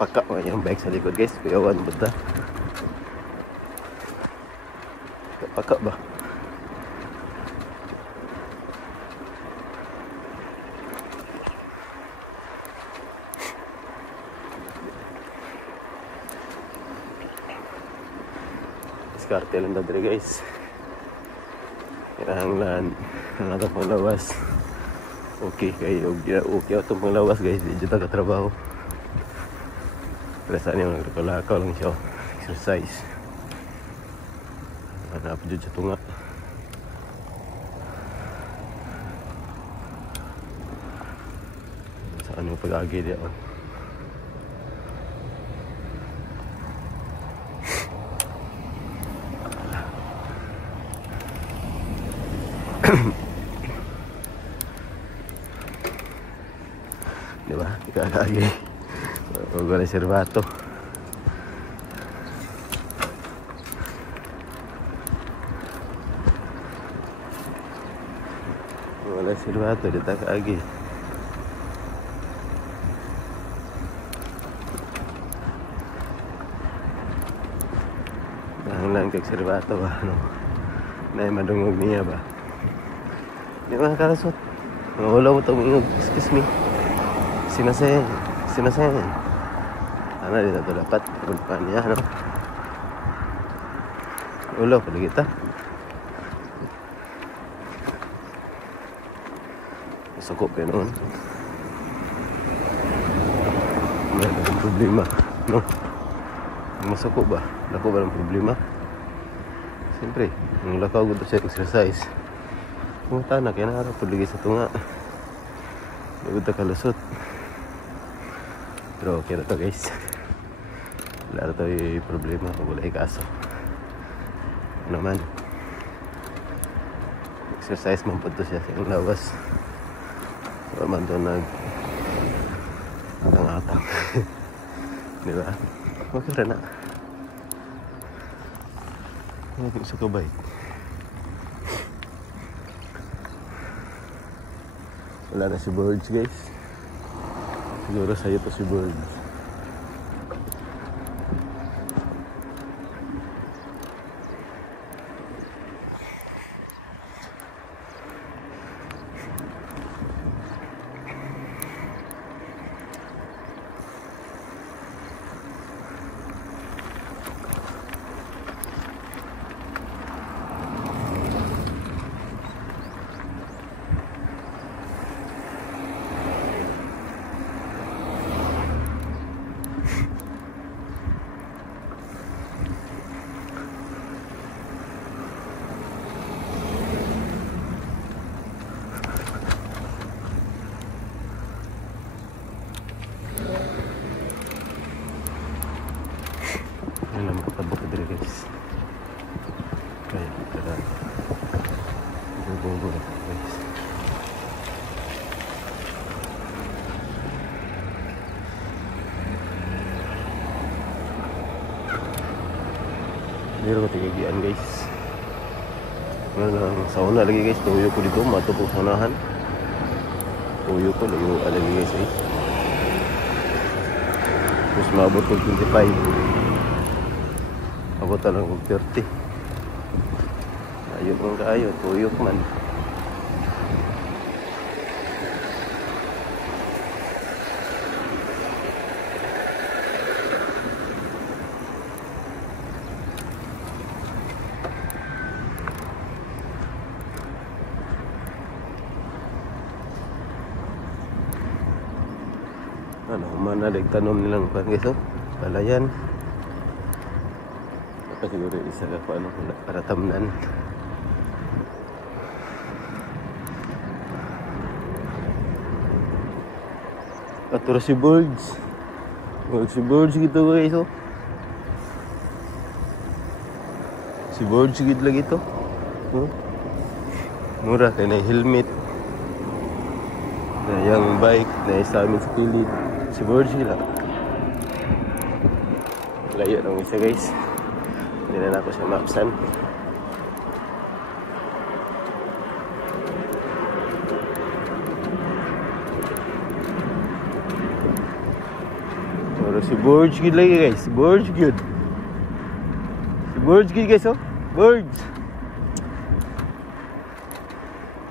paka yung bike sa likod guys. Kuyawan buta. Paka ba? Diskarte lang na dali guys. Kinahanglan ang atong panglawas. Okay kayo, okay atong panglawas guys. Di dito katrabaho. Pero saan yung nagkakalakaw lang siya. Exercise. Hanap dyan sa tunga. Saan yung pag-agi diyan? Diba? Ika lagi. Wala serbato. Wala serbato dito lagi. Lang kag serbato ba no. Nay madungog niya ba. Di ba kalasot? Wala mo itong excuse me. Sinasayang. Ano din ito dapat? Pagpaan niya, no? Ulo, pala kita. Masukop yun noon. May problema, no? Masukop ba? Lako ba ng problema? Siyempre, ang lakaw ko siya exercise. Pumunta na, kaya naharap pagligay sa tunga. Lagod na kalusot. Pero okay na to guys. Wala na to yung problema kung wala yung kaso. Ano naman, exercise man po to siya sa yung lawas. Wala man to atang-atang. Diba? Okay rin na. Ano sa kabay? Wala na si Birds guys. Siguro sa'yo to si Birds. Alam ko pa buka dito guys. Kaya tara. Go guys. Dito ko tigigian guys. Sauna lagi guys. Tuyo ko dito. Mato po saunahan. Tuyo ko lagi guys eh. Terus maabot ko 25. Abot lang kong 30. Ayun mong kaayo, tuyok man. Ano, manalig tanom nilang panggiso, palayan. Siguro isa ka kung ano para tamnan. Atura si Birds. Si Birds gitu guys oh. Si Birds gitu lagi to. Murah kaya na helmet. Na yung bike na isa amin sa kilid. Si Birds sila. Layo ng isa guys. Hindi na ako sa mapsan. Pero si Burge good lagi guys. Burge good. Si Burge good guys oh. Burge.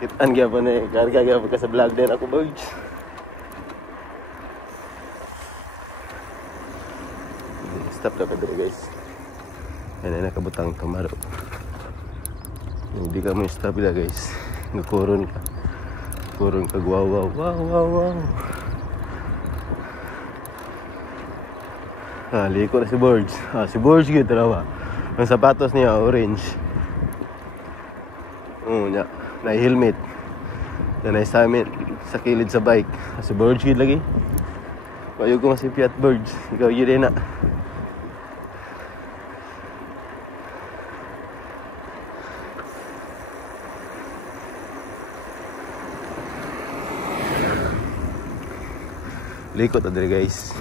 Kitaan gyapon eh. Karga gyapon ka sa vlog din ako Burge. Stop na pa dito guys. Yan na nakabutang tumaro. Hindi ka mo stop ila guys. Nagkuron ka. Kurang ka wow wow wow wow wow. Liko na si Burge. Si Burge gitu talaga. Ang sapatos niya orange. Nya, na helmet. Na sa amin sa kilid sa bike. Si Burge gitu lagi. Bayo ko si Fiat Burge. Ikaw yun na. Likot na dali guys.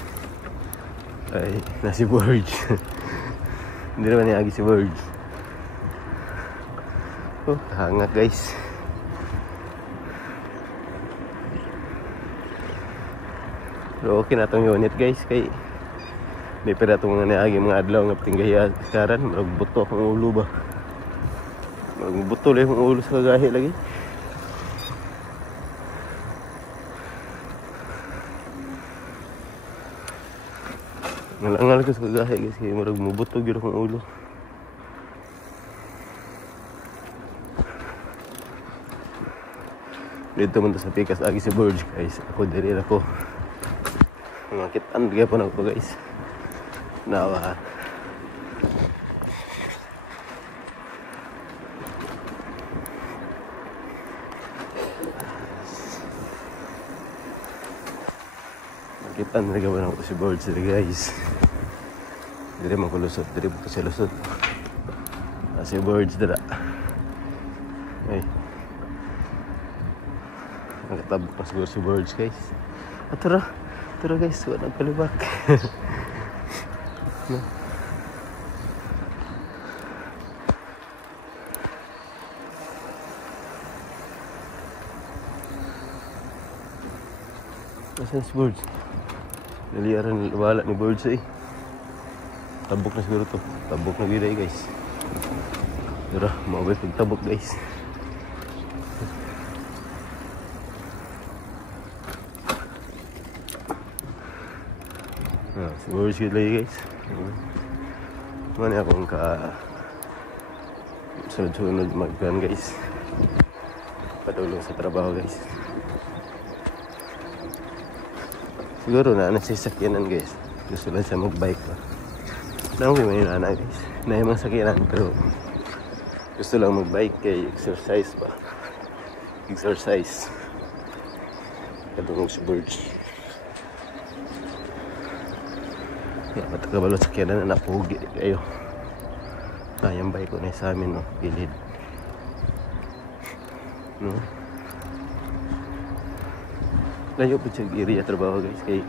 Ay, nasi Burge. Hindi naman niagi si Burge. Oh, hangat guys. Pero okay na itong unit guys. Kay may pera itong mga niagi mga adlaw nga patinggahi karan. Magbuto akong ulo ba. Magbuto lang akong ulo sa kagahi lagi. Ngalangal ko sa kagahe guys, kaya marag mubutog yun akong ulo. Dito man sa pikas agi si Burge guys. Ako diri ako. Ngakitaan kaya pa na ako guys. Nawa. Ngakitaan na gawa na ako si Burge diri guys. Diri man ko lusot, diri mo ko siya lusot. Si Burge dira. Ay. Nakatabok na siguro si Burge guys. Tara guys, wala nang palibak. No. Nasaan si Burge? Naliaran wala ni Burge eh. Tabok na siguro to. Tabok na biday guys. Tara, mabay pagtabok guys. Si Burge good lagi guys. Mana akong ka sunod-sunod mag-gun guys. Padulong sa trabaho guys. Siguro na nasisakyanan guys. Gusto lang siya mag-bike ba. Naman may anak guys. Naimang sakyanan pero gusto lang mag-bike kay exercise pa. Exercise. Kadungog si Burge. Matakabalo sakyanan na napugi kayo. Yung bike ko na sa amin no. Gilid. No? Layo po siya area trabaho guys kay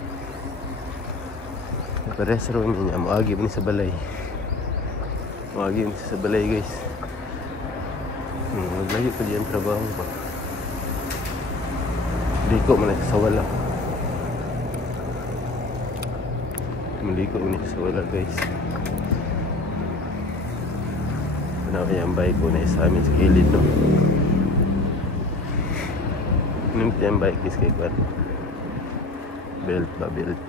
pares ro niya moagi man sa balay. Moagi man sa balay guys. Layo po diyan trabaho ba. Liko man sa wala. Maliko man sa wala guys. Ano yung bike ko na sa amin sa gilid no. Nimit yung bike is kay Kwan. Belt ba, belt.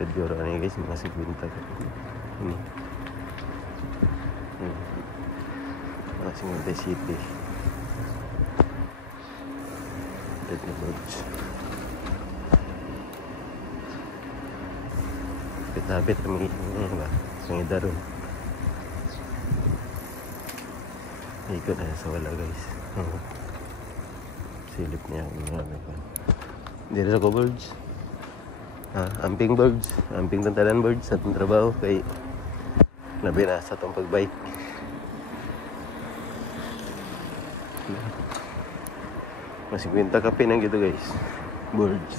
Video orang ni guys, masih binta ini. Masih ngantai city. Red Lodge. Kapit kami ini ba? Sungai Darun. Ikut na sa wala guys. Silip niya ang mga ba. Dito sa Burge. Amping Burge. Amping tantalan Burge sa itong trabaho kay labi na sa itong pagbike. Mas 50 kape nang gitu guys. Burge.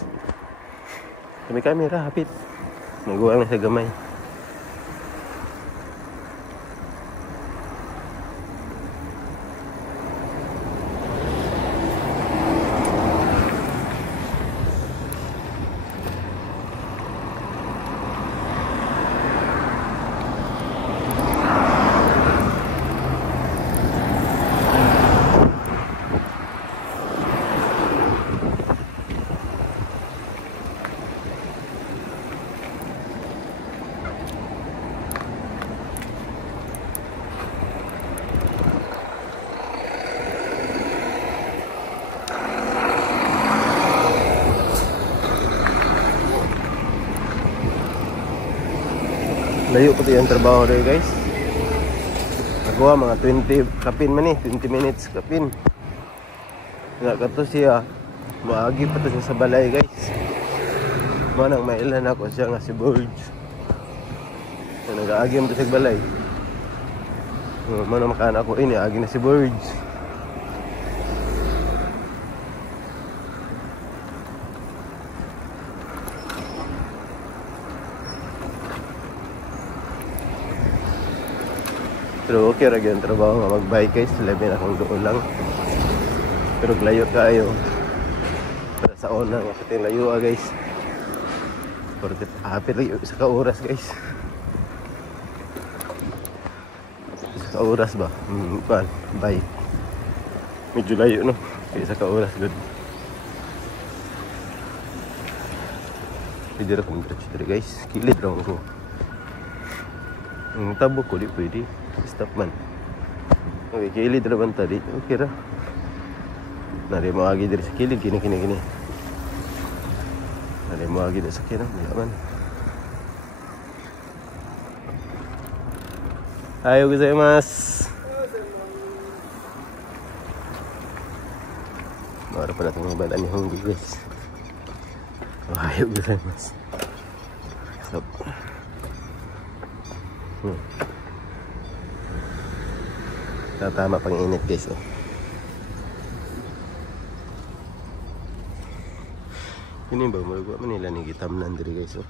Kami kamera hapit. Nagawa lang sa gamay. Layo ko yung trabaho rin guys. Nakuha mga 20 kapin man 20 minutes kapin. Nga ka to siya. Maagi pa to siya sa balay guys. Manang mailan ako siya nga si Burge. Nag-aagi mo to sa balay. Manang makaan ako ini, agi na si Burge. Pero okay ra gyud trabaho nga mag-bike guys, labi na akong doon lang. Pero layo kayo. Para sa una nga pati layo guys. Porque hapit layo sa ka-oras guys. Sa ka-oras ba? Kuan, bike. Medyo layo no. Kaya sa ka-oras good. Pwede ra kong dito guys. Kilid ra ako. Tabok ko di pwede. Stop man. Okay, kilid na bang tadi? Okay ra. Nari mo agi diri sa kilid. Kini. Nari mo agi diri sa kilid. Wala man. Ayo gozaimasu. Baru pala itong ibang ni Honggi guys. Ayo gozaimasu. Stop. Tama pang init guys oh. Ini ba magwa man nila ni gitamnan diri guys oh.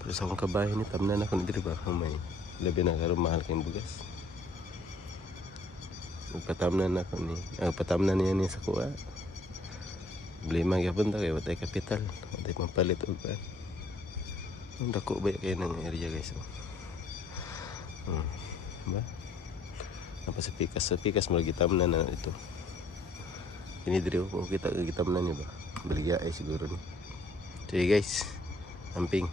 Pero sa akong kabahay ni tamnan ako diri ba may labi na karon mahal kay bugas. Patamnan ako ni patamnan niya ni sa kuha. Problema gyapon ta kay watay kapital, watay mapalit og ba. Ang dako ba kay nang area guys oh. Ba? Apa sa pikas mo gitamnan na ito. Ini diri ko kita gitamnan niya ba. Baligya ay siguro ni. Sige guys. Amping.